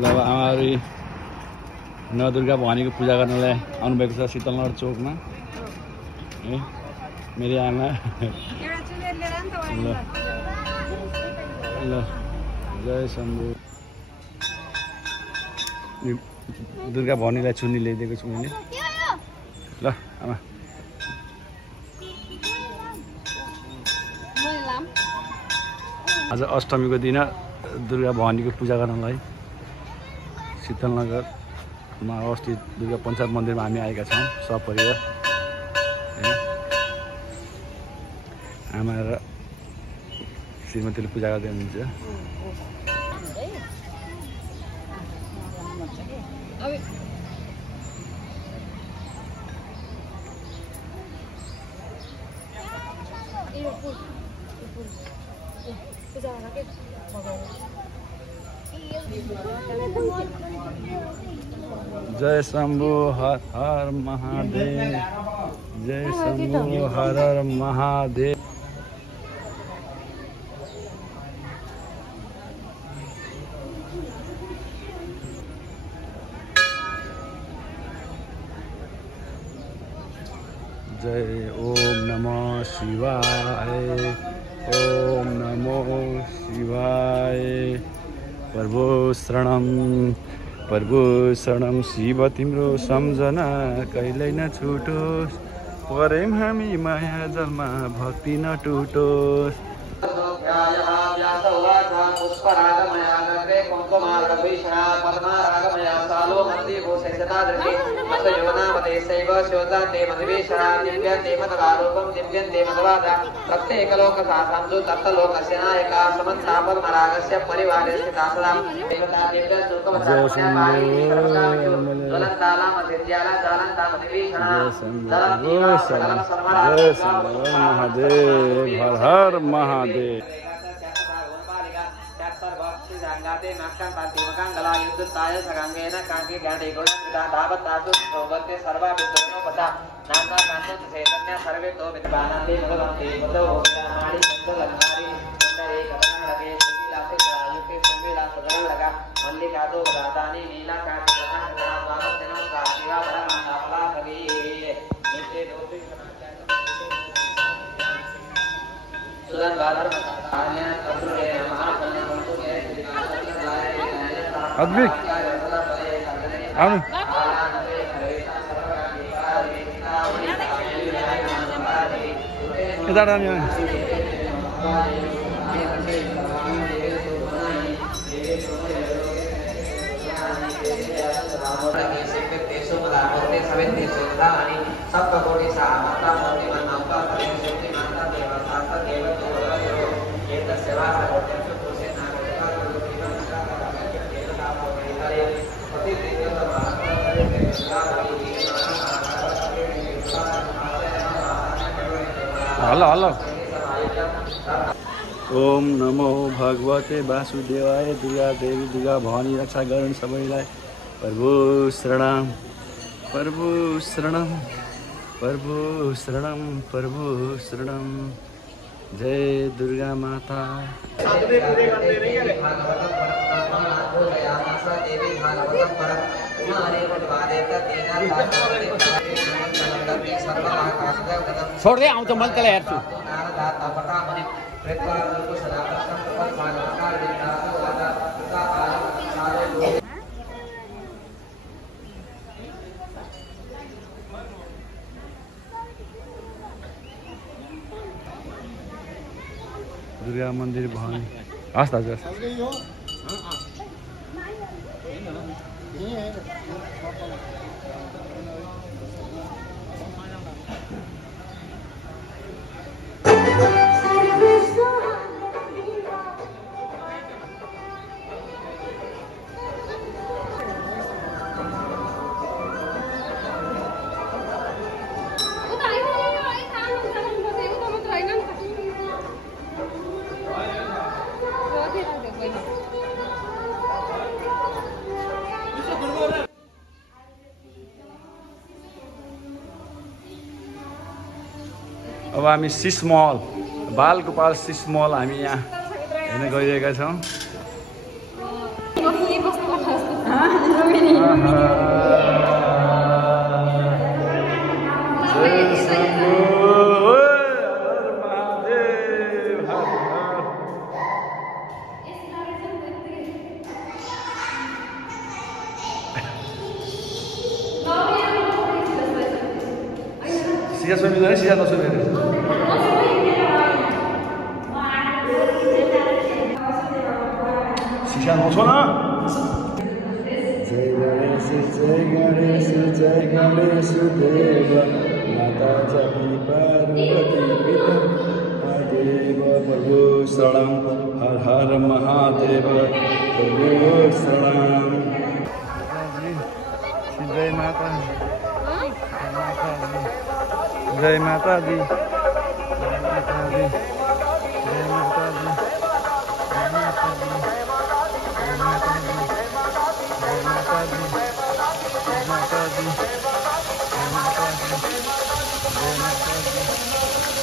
ल आमाहरु नवदुर्गा भवानीको पूजा गर्नलाई आउनुभएको छ शीतलनगर चोकमा है मेरी आमा ल जय शम्भु दुर्गा भवानीलाई चुन्नी ल्याइदिएको छु मैले ल आमा आज अष्टमीको दिन दुर्गा भवानीको पूजा गर्नलाई शीतलनगरमा अवस्थित दुर्गा पञ्चायत मन्दिरमा हामी आएका छौँ सपरिवार आमा र श्रीमतीले पूजा गर्दै हुनुहुन्छ जय शम्भु हर हर महादेव जय शम्भु हर हर महादेव जय ओम नमः शिवाय ओम नमो शिवाय प्रभु शरणम शिव तिम्रो सम्झना कहिल्यै नछुटोस् परेम हामी माया जलमा भक्ति नटुटोस् महादेव हर हर महादेव अद्भुत आउनु यता डाल्ने हल्ला हल्ला ओम नमो भगवते वासुदेवाय दुर्गा देवी दुर्गा भवानी रक्षा गरून् सबैलाई प्रभु शरणम प्रभु शरणम प्रभु शरणम प्रभु शरणम जय दुर्गा माता छोड़ दे आऊँ तो मन तले हेर्छु दुर्गा मन्दिर भवानी हस् दाजु अब हामी सिस महल बालगोपाल सिस महल हामी यहाँ हेर्न गइरहेका छौँ। Siya sumilah, siya no sumilah. Siya no sona. Jai Ganesh Deva, Mata Japi Parvati Pita, Adeva Prabhu Salam, Har Har Mahadeva, Prabhu Salam. Jai Mata. जय माता दी, जय माता दी, जय माता दी, जय माता दी, जय माता दी, जय माता दी, जय माता दी,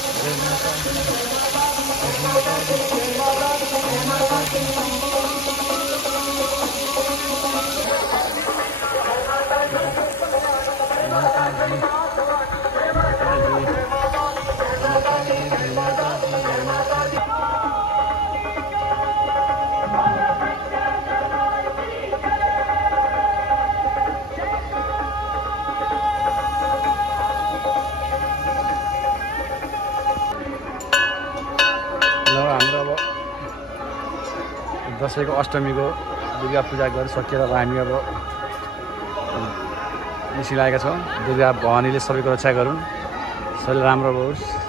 जय माता दी, जय माता दी, जय माता दी, जय माता दी, जय माता दी। हाम्रो अब दसैँको अष्टमीको दुर्गा पूजा गरिसकेर अब हामी अब निस्किरहेका छौँ। दुर्गा भवानीले सबैको रक्षा गरून्, सबैले राम्रो होस्।